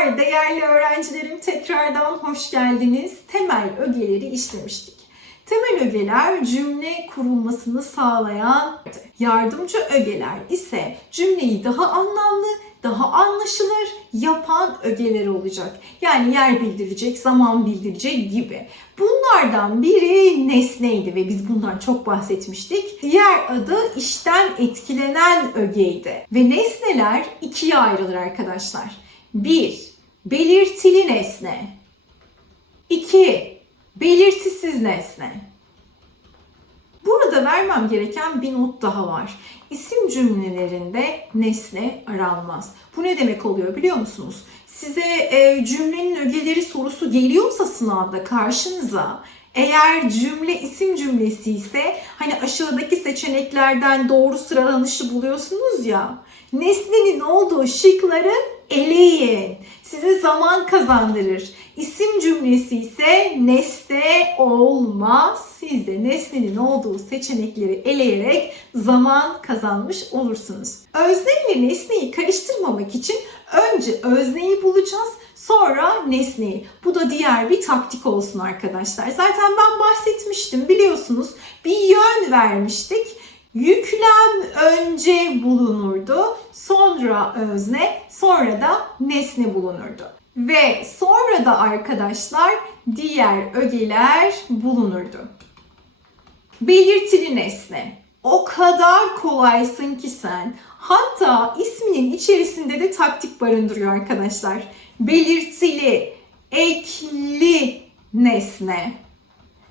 Merhabalar değerli öğrencilerim tekrardan hoş geldiniz. Temel ögeleri işlemiştik. Temel ögeler cümle kurulmasını sağlayan yardımcı ögeler ise cümleyi daha anlamlı, daha anlaşılır yapan ögeler olacak. Yani yer bildirecek, zaman bildirecek gibi. Bunlardan biri nesneydi ve biz bundan çok bahsetmiştik. Diğer adı işten etkilenen ögeydi. Ve nesneler ikiye ayrılır arkadaşlar. 1. Belirtili nesne. 2. Belirtisiz nesne. Burada vermem gereken bir not daha var. İsim cümlelerinde nesne aranmaz. Bu ne demek oluyor biliyor musunuz? Size e, cümlenin ögeleri sorusu geliyorsa sınavda karşınıza eğer cümle isim cümlesi ise hani aşağıdaki seçeneklerden doğru sıralanışı buluyorsunuz ya nesnenin olduğu şıkları eleyin. Size zaman kazandırır. İsim cümlesi ise nesne olmaz. Siz de nesnenin olduğu seçenekleri eleyerek zaman kazanmış olursunuz. Özne ile nesneyi karıştırmamak için önce özneyi bulacağız. Sonra nesneyi. Bu da diğer bir taktik olsun arkadaşlar. Zaten ben bahsetmiştim biliyorsunuz. Bir yön vermiştik. Yüklem önce bulunurdu, sonra özne, sonra da nesne bulunurdu. Ve sonra da arkadaşlar diğer ögeler bulunurdu. Belirtili nesne. O kadar kolaysın ki sen. Hatta isminin içerisinde de taktik barındırıyor arkadaşlar. Belirtili, ekli nesne.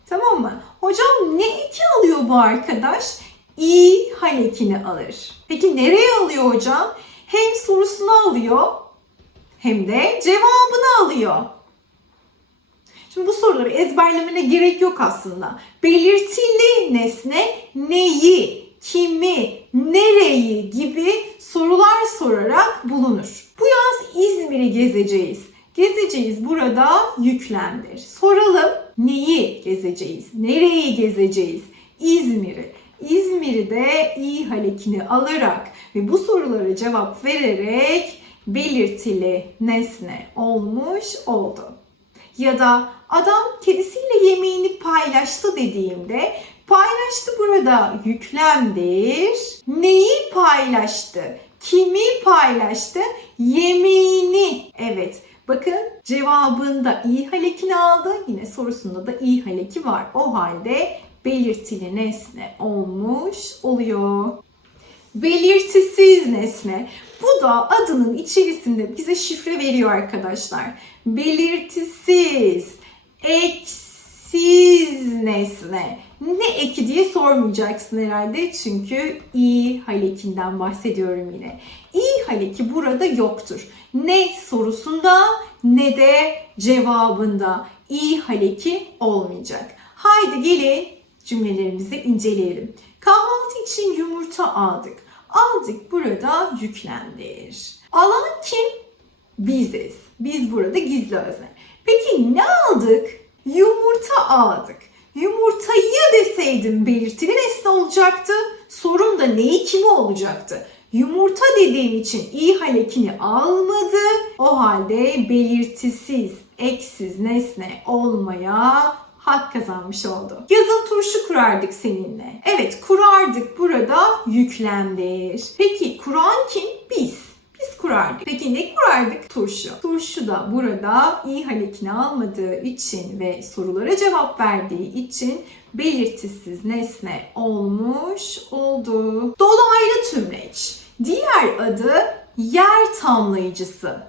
Tamam mı? Hocam ne eki alıyor bu arkadaş? İ halekini alır. Peki nereye alıyor hocam? Hem sorusunu alıyor hem de cevabını alıyor. Şimdi bu soruları ezberlemene gerek yok aslında. Belirtili nesne neyi, kimi, nereyi gibi sorular sorarak bulunur. Bu yaz İzmir'i gezeceğiz. Gezeceğiz burada yüklemdir. Soralım neyi gezeceğiz, nereyi gezeceğiz, İzmir'i. İzmir'i de i halekini alarak ve bu sorulara cevap vererek belirtili nesne olmuş oldu. Ya da adam kedisiyle yemeğini paylaştı dediğimde paylaştı burada yüklemdir. Neyi paylaştı? Kimi paylaştı? Yemeğini. Evet. Bakın cevabında i halekini aldı. Yine sorusunda da i haleki var. O halde belirtili nesne olmuş oluyor. Belirtisiz nesne. Bu da adının içerisinde bize şifre veriyor arkadaşlar. Belirtisiz, eksiz nesne. Ne eki diye sormayacaksın herhalde çünkü i halekinden bahsediyorum yine. i haleki burada yoktur. Ne sorusunda ne de cevabında i haleki olmayacak. Haydi gelin cümlelerimizi inceleyelim. Kahvaltı için yumurta aldık. Aldık burada yüklemdir. Alan kim? Biziz. Biz burada gizli özne. Peki ne aldık? Yumurta aldık. Yumurtayı deseydim belirtili nesne olacaktı. Sorum da neyi kimi olacaktı? Yumurta dediğim için i halekini almadı. O halde belirtisiz, eksiz nesne olmaya hak kazanmış oldu. Yazın turşu kurardık seninle. Evet kurardık burada yüklemdir. Peki kuran kim? Biz. Biz kurardık. Peki ne kurardık? Turşu. Turşu da burada i halekini almadığı için ve sorulara cevap verdiği için belirtisiz nesne olmuş oldu. Dolaylı tümleç. Diğer adı yer tamlayıcısı.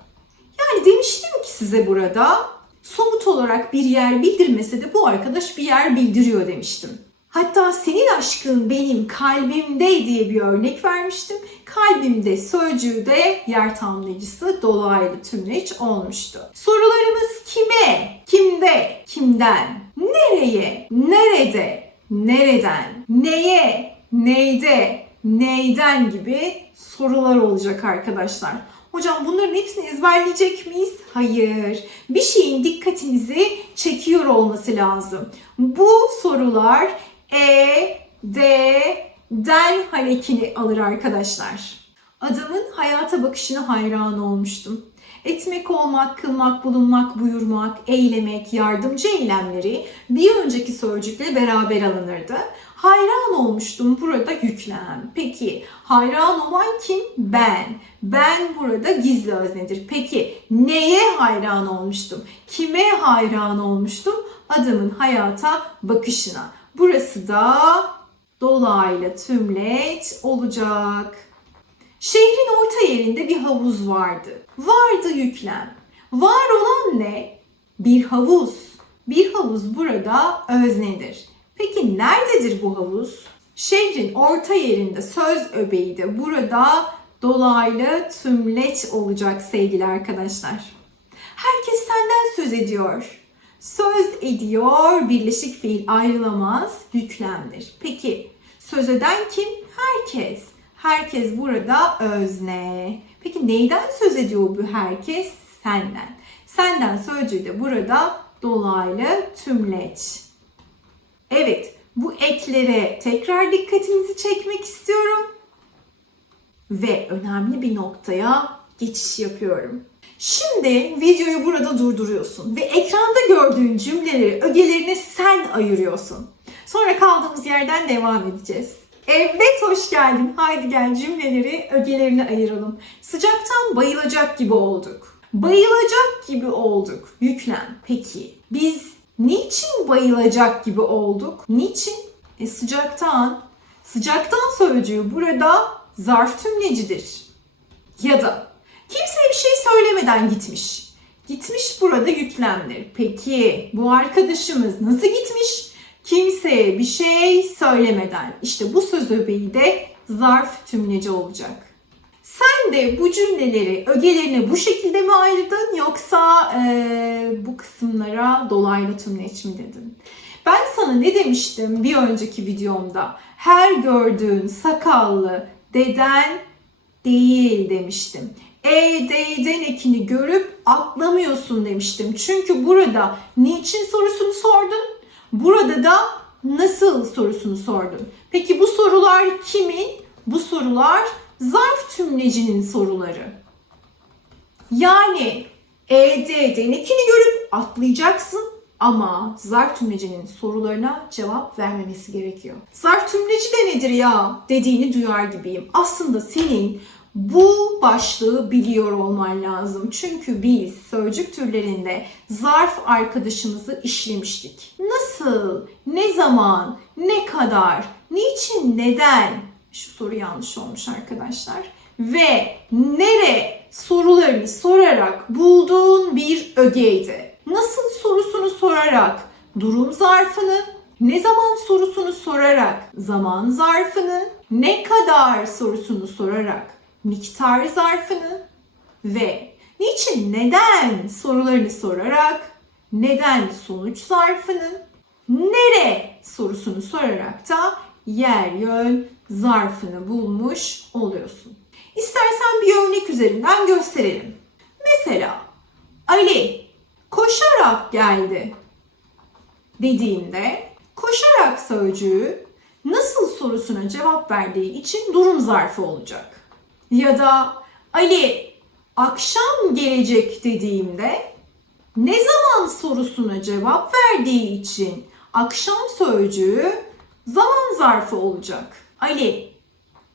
Yani demiştim ki size burada somut olarak bir yer bildirmese de bu arkadaş bir yer bildiriyor demiştim. Hatta senin aşkın benim kalbimde diye bir örnek vermiştim. Kalbimde sözcüğü de yer tamlayıcısı dolaylı tümleç olmuştu. Sorularımız kime, kimde, kimden, nereye, nerede, nereden, neye, neyde, neyden gibi sorular olacak arkadaşlar. Hocam bunların hepsini ezberleyecek miyiz? Hayır. Bir şeyin dikkatinizi çekiyor olması lazım. Bu sorular E, D, den halekini alır arkadaşlar. Adamın hayata bakışına hayran olmuştum. Etmek, olmak, kılmak, bulunmak, buyurmak, eylemek, yardımcı eylemleri bir önceki sözcükle beraber alınırdı. Hayran olmuştum burada yüklem. Peki hayran olan kim? Ben. Ben burada gizli öznedir. Peki neye hayran olmuştum? Kime hayran olmuştum? Adamın hayata bakışına. Burası da dolaylı tümleç olacak. Şehrin orta yerinde bir havuz vardı. Vardı yüklem. Var olan ne? Bir havuz. Bir havuz burada öznedir. Peki nerededir bu havuz? Şehrin orta yerinde söz öbeği de burada dolaylı tümleç olacak sevgili arkadaşlar. Herkes senden söz ediyor. Söz ediyor birleşik fiil ayrılamaz yüklemdir. Peki söz eden kim? Herkes. Herkes burada özne. Peki neyden söz ediyor bu herkes? Senden. Senden sözcüğü de burada dolaylı tümleç. Evet, bu eklere tekrar dikkatinizi çekmek istiyorum. Ve önemli bir noktaya geçiş yapıyorum. Şimdi videoyu burada durduruyorsun ve ekranda gördüğün cümleleri ögelerine sen ayırıyorsun. Sonra kaldığımız yerden devam edeceğiz. Evet hoş geldin. Haydi gel cümleleri ögelerine ayıralım. Sıcaktan bayılacak gibi olduk. Bayılacak gibi olduk. Yüklem. Peki biz niçin bayılacak gibi olduk? Niçin? E sıcaktan. Sıcaktan sözcüğü burada zarf tümlecidir. Ya da kimseye bir şey söylemeden gitmiş. Gitmiş burada yüklemdir. Peki bu arkadaşımız nasıl gitmiş? Kimseye bir şey söylemeden. İşte bu söz de zarf tümleci olacak. Sen de bu cümleleri ögelerine bu şekilde mi ayırdın yoksa eee, bu kısımlara dolaylı tümleç mi dedin? Ben sana ne demiştim bir önceki videomda? Her gördüğün sakallı deden değil demiştim. E, D'den ekini görüp atlamıyorsun demiştim. Çünkü burada niçin sorusunu sordun? Burada da nasıl sorusunu sordun. Peki bu sorular kimin? Bu sorular zarf tümlecinin soruları. Yani ED'den ekini görüp atlayacaksın ama zarf tümlecinin sorularına cevap vermemesi gerekiyor. Zarf tümleci de nedir ya dediğini duyar gibiyim. Aslında senin bu başlığı biliyor olman lazım. Çünkü biz sözcük türlerinde zarf arkadaşımızı işlemiştik. Nasıl, ne zaman, ne kadar, niçin, neden? Şu soru yanlış olmuş arkadaşlar. Ve nere sorularını sorarak bulduğun bir ögeydi. Nasıl sorusunu sorarak durum zarfını, ne zaman sorusunu sorarak zaman zarfını, ne kadar sorusunu sorarak miktar zarfını ve niçin neden sorularını sorarak neden sonuç zarfını, nere sorusunu sorarak da yer yön zarfını bulmuş oluyorsun. İstersen bir örnek üzerinden gösterelim. Mesela Ali koşarak geldi dediğimde koşarak sözcüğü nasıl sorusuna cevap verdiği için durum zarfı olacak. Ya da Ali akşam gelecek dediğimde ne zaman sorusuna cevap verdiği için akşam sözcüğü zaman zarfı olacak. Ali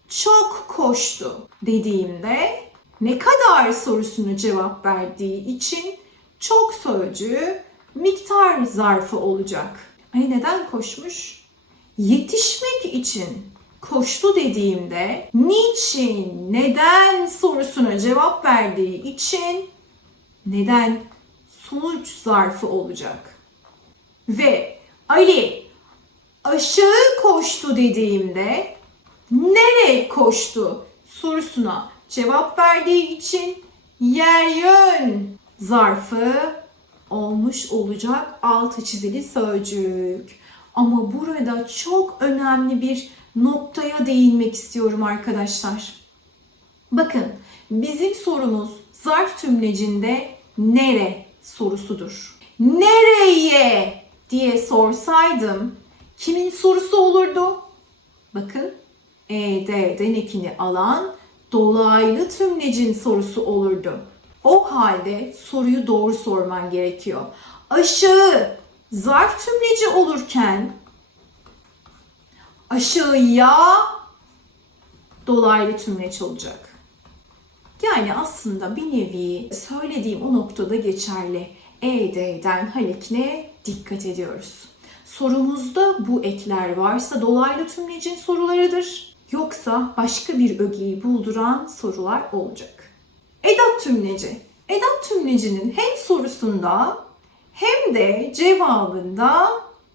çok koştu dediğimde ne kadar sorusuna cevap verdiği için çok sözcüğü miktar zarfı olacak. Ali neden koşmuş? Yetişmek için koştu dediğimde niçin, neden sorusuna cevap verdiği için neden sonuç zarfı olacak. Ve Ali aşağı koştu dediğimde nereye koştu sorusuna cevap verdiği için yer yön zarfı olmuş olacak altı çizili sözcük. Ama burada çok önemli bir noktaya değinmek istiyorum arkadaşlar. Bakın bizim sorumuz zarf tümlecinde nere sorusudur. Nereye diye sorsaydım kimin sorusu olurdu? Bakın ED'den ekini alan dolaylı tümlecin sorusu olurdu. O halde soruyu doğru sorman gerekiyor. Aşağı zarf tümleci olurken aşağıya dolaylı tümleç olacak. Yani aslında bir nevi söylediğim o noktada geçerli. ED'den halekine dikkat ediyoruz. Sorumuzda bu ekler varsa dolaylı tümlecin sorularıdır. Yoksa başka bir ögeyi bulduran sorular olacak. Edat tümleci. Edat tümlecinin hem sorusunda hem de cevabında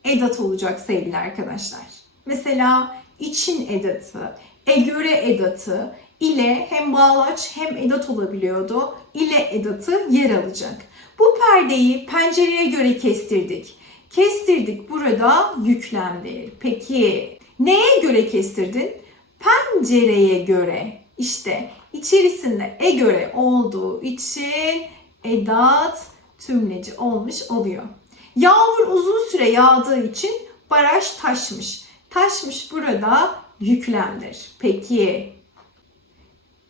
edat olacak sevgili arkadaşlar. Mesela için edatı, e göre edatı ile hem bağlaç hem edat olabiliyordu. ile edatı yer alacak. Bu perdeyi pencereye göre kestirdik. Kestirdik burada yüklemdir. Peki neye göre kestirdin? Pencereye göre. İşte içerisinde e göre olduğu için edat tümleci olmuş oluyor. Yağmur uzun süre yağdığı için baraj taşmış. Taşmış burada yüklemdir. Peki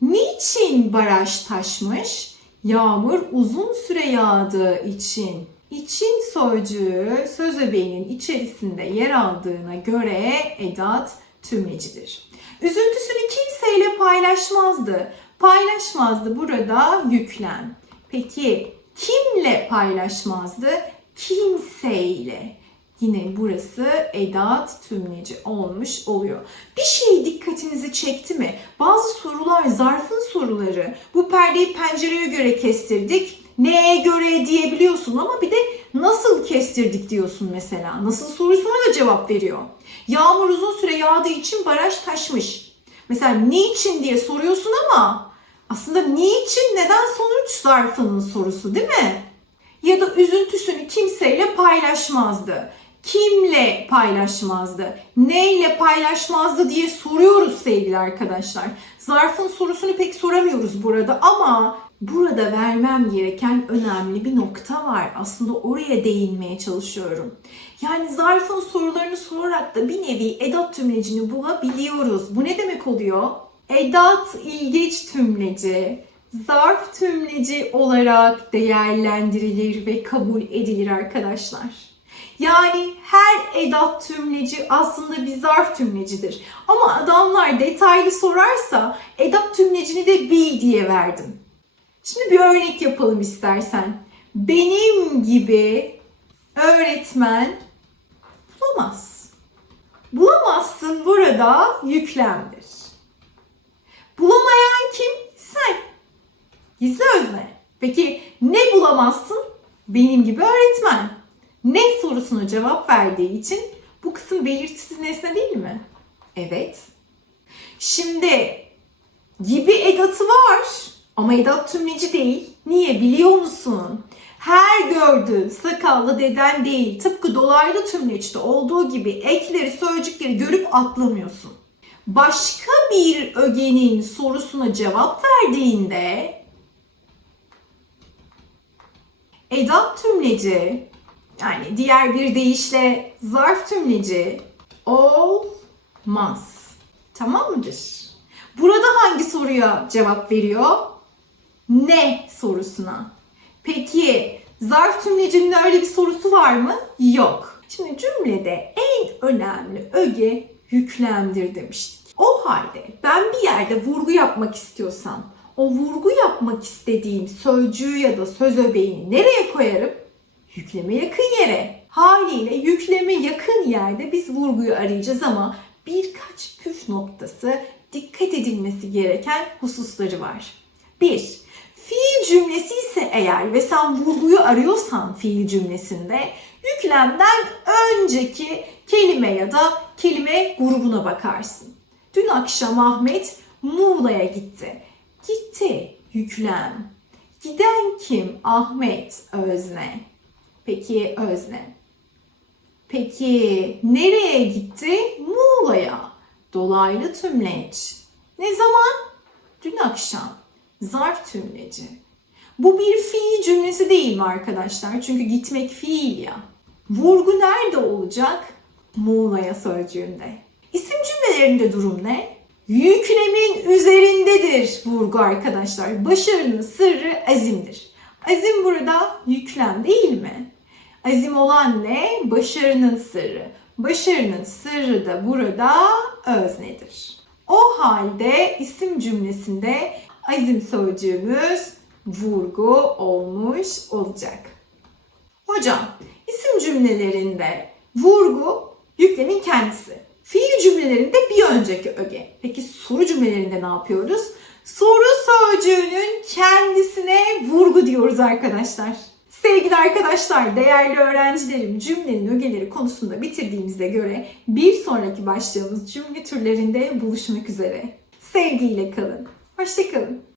niçin baraj taşmış? Yağmur uzun süre yağdığı için. İçin sözcüğü söz öbeğinin içerisinde yer aldığına göre edat tümlecidir. Üzüntüsünü kimseyle paylaşmazdı. Paylaşmazdı burada yüklem. Peki kimle paylaşmazdı? Kimseyle. Yine burası edat tümleci olmuş oluyor. Bir şey dikkatinizi çekti mi? Bazı sorular zarfın soruları. Bu perdeyi pencereye göre kestirdik. Neye göre diyebiliyorsun ama bir de nasıl kestirdik diyorsun mesela. Nasıl sorusuna da cevap veriyor. Yağmur uzun süre yağdığı için baraj taşmış. Mesela niçin diye soruyorsun ama aslında niçin neden sonuç zarfının sorusu değil mi? Ya da üzüntüsünü kimseyle paylaşmazdı. Kimle paylaşmazdı? Neyle paylaşmazdı diye soruyoruz sevgili arkadaşlar. Zarfın sorusunu pek soramıyoruz burada ama burada vermem gereken önemli bir nokta var. Aslında oraya değinmeye çalışıyorum. Yani zarfın sorularını sorarak da bir nevi edat tümlecini bulabiliyoruz. Bu ne demek oluyor? Edat ilgeç tümleci, zarf tümleci olarak değerlendirilir ve kabul edilir arkadaşlar. Yani her edat tümleci aslında bir zarf tümlecidir. Ama adamlar detaylı sorarsa edat tümlecini de bil diye verdim. Şimdi bir örnek yapalım istersen. Benim gibi öğretmen bulamaz. Bulamazsın burada yüklemdir. Bulamayan kim? Sen. Gizli özne. Peki ne bulamazsın? Benim gibi öğretmen. Ne sorusuna cevap verdiği için bu kısım belirtisiz nesne değil mi? Evet. Şimdi gibi edatı var ama edat tümleci değil. Niye biliyor musun? Her gördüğün sakallı deden değil. Tıpkı dolaylı tümleçte olduğu gibi ekleri, sözcükleri görüp atlamıyorsun. Başka bir ögenin sorusuna cevap verdiğinde edat tümleci yani diğer bir deyişle zarf tümleci olmaz. Tamam mıdır? Burada hangi soruya cevap veriyor? Ne sorusuna. Peki zarf tümlecinin öyle bir sorusu var mı? Yok. Şimdi cümlede en önemli öge yüklemdir demiştik. O halde ben bir yerde vurgu yapmak istiyorsam o vurgu yapmak istediğim sözcüğü ya da söz öbeğini nereye koyarım? yükleme yakın yere. Haliyle yükleme yakın yerde biz vurguyu arayacağız ama birkaç püf noktası dikkat edilmesi gereken hususları var. 1. Ve sen vurguyu arıyorsan fiil cümlesinde yüklemden önceki kelime ya da kelime grubuna bakarsın. Dün akşam Ahmet Muğla'ya gitti. Gitti yüklem. Giden kim? Ahmet özne. Peki özne. Peki nereye gitti? Muğla'ya. Dolaylı tümleç. Ne zaman? Dün akşam. Zarf tümleci. Bu bir fiil cümlesi değil mi arkadaşlar? Çünkü gitmek fiil ya. Vurgu nerede olacak? Muğla'ya sözcüğünde. İsim cümlelerinde durum ne? Yüklemin üzerindedir vurgu arkadaşlar? Başarının sırrı azimdir. Azim burada yüklem değil mi? Azim olan ne? Başarının sırrı. Başarının sırrı da burada öznedir. O halde isim cümlesinde azim sözcüğümüz vurgu olmuş olacak. Hocam, isim cümlelerinde vurgu yüklemin kendisi. Fiil cümlelerinde bir önceki öge. Peki soru cümlelerinde ne yapıyoruz? Soru sözcüğünün kendisine vurgu diyoruz arkadaşlar. Sevgili arkadaşlar, değerli öğrencilerim cümlenin ögeleri konusunda bitirdiğimize göre bir sonraki başladığımız cümle türlerinde buluşmak üzere. Sevgiyle kalın. Hoşçakalın.